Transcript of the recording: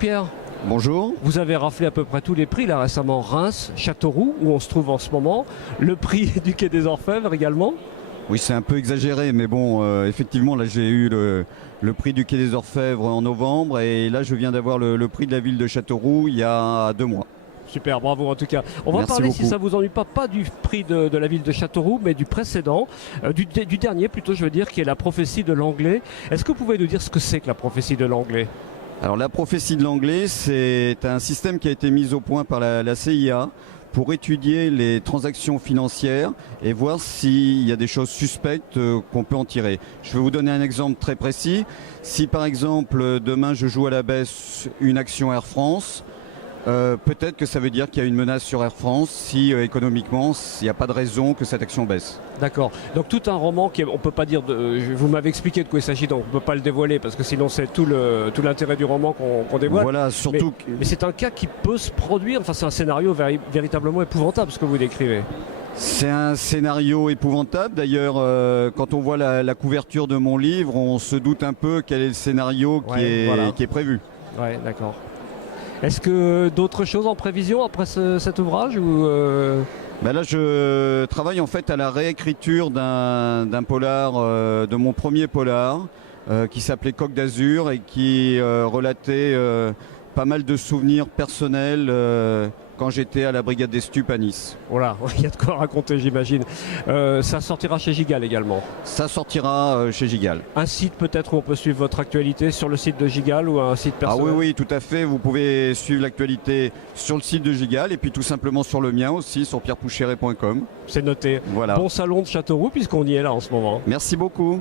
Pierre. Bonjour. Vous avez raflé à peu près tous les prix là récemment. Reims, Châteauroux, où on se trouve en ce moment. Le prix du Quai des Orfèvres également. Oui, c'est un peu exagéré, mais bon, effectivement, là j'ai eu le prix du Quai des Orfèvres en novembre et là je viens d'avoir le prix de la ville de Châteauroux il y a 2 mois. Super, bravo en tout cas. On va Merci parler, beaucoup. si ça vous ennuie pas du prix de la ville de Châteauroux, mais du précédent, du dernier plutôt, je veux dire, qui est la prophétie de l'anglais. Est-ce que vous pouvez nous dire ce que c'est que la prophétie de l'anglais? Alors la prophétie de l'anglais, c'est un système qui a été mis au point par la CIA pour étudier les transactions financières et voir s'il y a des choses suspectes qu'on peut en tirer. Je vais vous donner un exemple très précis. Si par exemple demain je joue à la baisse une action Air France, peut-être que ça veut dire qu'il y a une menace sur Air France si économiquement il n'y a pas de raison que cette action baisse. D'accord. Donc tout un roman qui, on peut pas dire, vous m'avez expliqué de quoi il s'agit, donc on peut pas le dévoiler parce que sinon c'est tout l'intérêt du roman qu'on dévoile. Voilà, surtout. Mais c'est un cas qui peut se produire. Enfin, c'est un scénario véritablement épouvantable ce que vous décrivez. C'est un scénario épouvantable. D'ailleurs, quand on voit la couverture de mon livre, on se doute un peu quel est le scénario qui est prévu. Ouais, d'accord. Est-ce que d'autres choses en prévision après cet ouvrage ou Ben là, je travaille en fait à la réécriture d'un polar, de mon premier polar, qui s'appelait Coq d'Azur et qui relatait pas mal de souvenirs personnels quand j'étais à la brigade des Stupes à Nice. Voilà, il y a de quoi raconter, j'imagine. Ça sortira chez Gigal également. Ça sortira chez Gigal. Un site peut-être où on peut suivre votre actualité sur le site de Gigal ou un site personnel? Ah oui, tout à fait. Vous pouvez suivre l'actualité sur le site de Gigal et puis tout simplement sur le mien aussi, sur pierrepoucheret.com. C'est noté. Voilà. Bon salon de Châteauroux puisqu'on y est là en ce moment. Merci beaucoup.